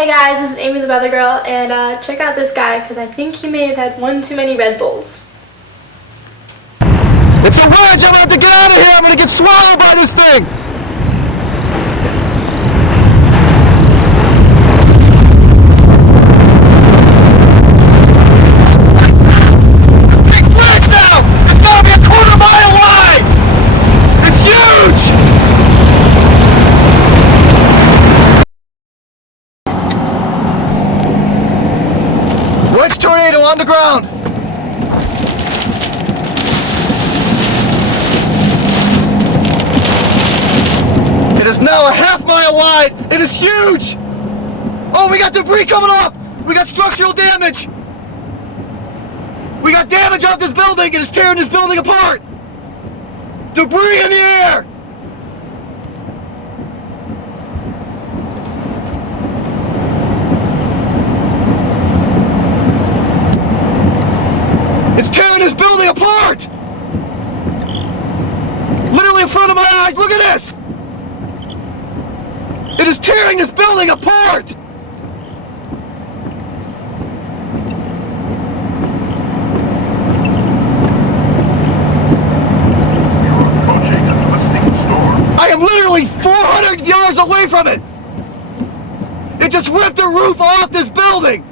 Hey guys, this is Amy the Weather Girl, and check out this guy because I think he may have had one too many Red Bulls. It's a wedge! I'm about to get out of here! I'm gonna get swallowed by this thing! It's a big wedge now! It's gotta be a quarter-mile wide! It's huge! Wedge tornado on the ground! It is now a half-mile wide. It is huge. Oh, we got debris coming off. We got structural damage. We got damage off this building. It is tearing this building apart. Debris in the air. It's tearing this building apart. Literally in front of my eyes. Look at this. It is tearing this building apart! You're approaching a twisting storm. I am literally 400 yards away from it! It just ripped the roof off this building!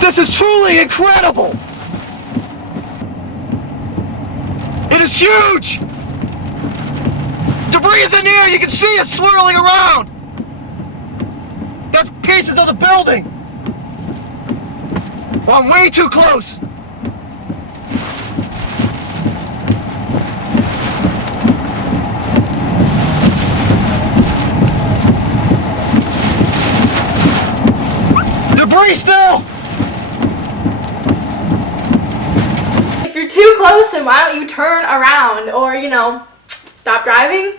This is truly incredible! It is huge! Debris is in the air, you can see it swirling around! That's pieces of the building! Well, I'm way too close! Debris still! If you're too close, then why don't you turn around or, stop driving?